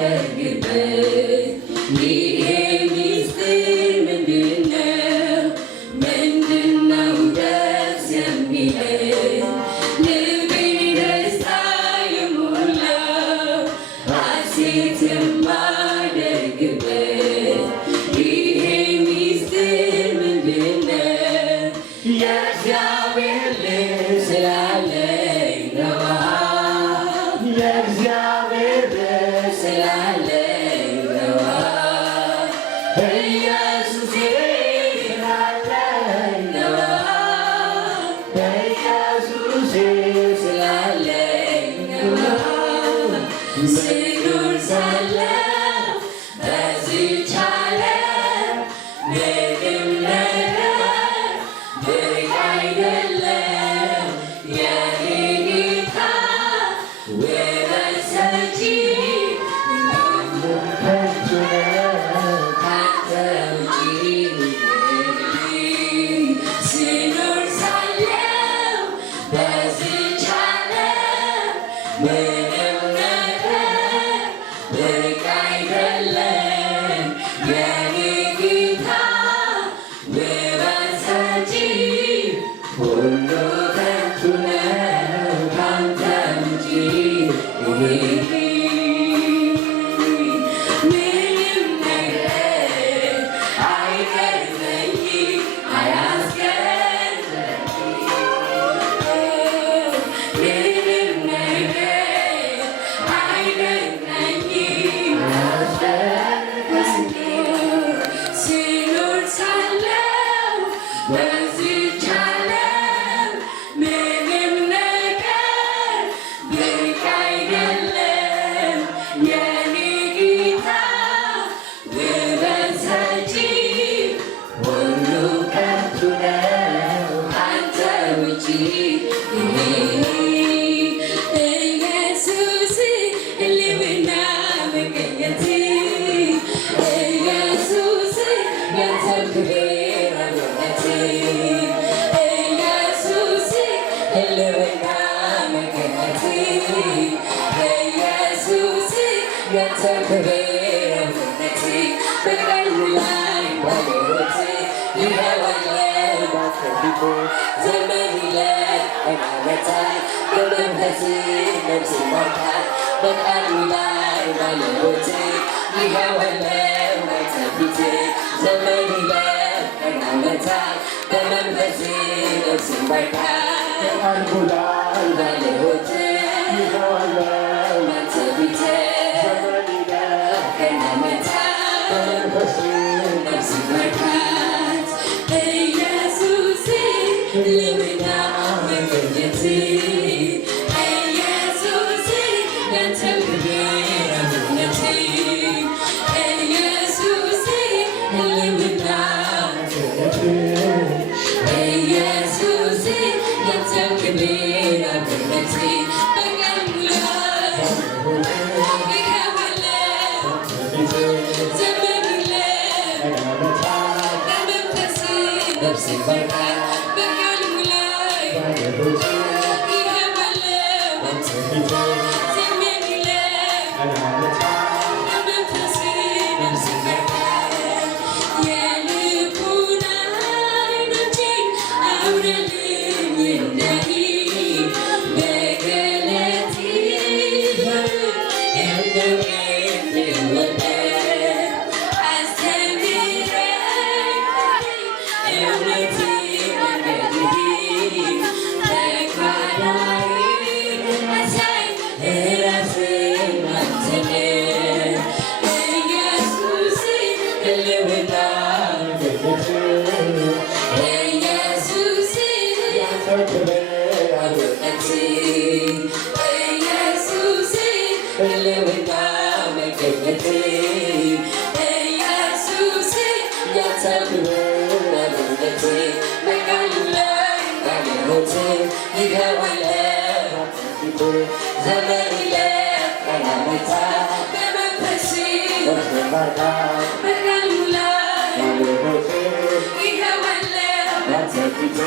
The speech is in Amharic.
የማደርግበት ይሄ ሚስጥር ምንድነው? ምንድነው ደስ የሚለኝ ልቤን ደስታ የሞላው ሐሴት የማደርግበት ይሄ ሚስጥር ምንድነው? የእግዚአብሔር ልጅ ስላለኝ ነዋ። የእግዚአብሔር ልጅ ስላለኝ ነዋ። ኢየሱሴ ስላለኝ ነዋ። ኢየሱሴ ስላለኝ ነዋ። ስኖር ሳለሁ በዚህች ዓለም ምንም ነገር ብርቅ አይደለም። የኔ ጌታ ውበት ሰጪ ሁሉም ከንቱ ነው ካንተ ውጪ። ስኖር ሳለሁ በዚህች ዓለም ምንም ነገር ብርቅ አይደለም። የኔ ጌታ ውበት ሰጪ ሁሉ ከንቱ ነው ካንተ ውጪ። ምንም ነገር አይገርመኝም አያስገርመኝም። ምንም ነገር አይገርመኝም አያስገርመኝም። ስኖር ሳለሁ በዚህች ዓለም ምንም ነገር ብርቅ አይደለም። የኔ ጌታ ውበት ሰጪ ሁሉ ከንቱ ነው ካንተ ውጪ። ኢየሱስ ሕልውና መገኘት ኢየሱስ ያንተ ክብር አብሮነት ኢየሱስ ሕልውና መገኘት ኢየሱስ ያንተ ክብር አብሮነት በቃሉ ላይ ባለቤት ይኸዋለው ባንተ ፊት ዘመን ይለቅ ዓመታት በመንፈስ ነፍስ ይባርካል። በቃሉ ላይ ባለቤት ይኸዋለው ባንተ ፊት ዘመን ይለቅ ዓመታት በመንፈስ ነፍስ ይባርካል። በቃሉ ላይ ባለቤት ይኸዋለው ባንተ ፊት ዘመን ይለቅ ዓመታት በመንፈስ ነፍስ ይባርካል። ኢየሱስ ሕልውና መገኘት ኢየሱስ ያንተ ክብር አብሮነት ኢየሱስ ሕልውና መገኘት ኢየሱስ ያንተ ክብር አብሮነት በቃሉ ላይ ይኸዋለው ዘመን ይለቅ በመንፈስ ነፍስ ይባርካል። በቃሉ ላይ ይኸዋለው ዘመን ይለቅ በመንፈስ ነፍስ ይባርካል። የልቡን ዓይኖቼን አብራልኝ እንዳይ በገለጥ እንደሚወደድ አስተምረኝ እውነት መንገድህን ተጓዳኝ አሳይ ራስህን አንተ ነህ። ኢየሱስ ሕልውና ኢየሱስ ያንተ ክብር አብሮነት ኢየሱስ ሕልውና መገኘት ኢየሱስ ያንተ ክብር አብሮነት በቃሉ ላይ ባለቤት ይኸዋለው ዘመን ይለቅ ዓመታት በመንፈስ ነፍስ ይባርካል። በቃሉ ላይ ባለቤት ይኸዋለው ባንተ ፊት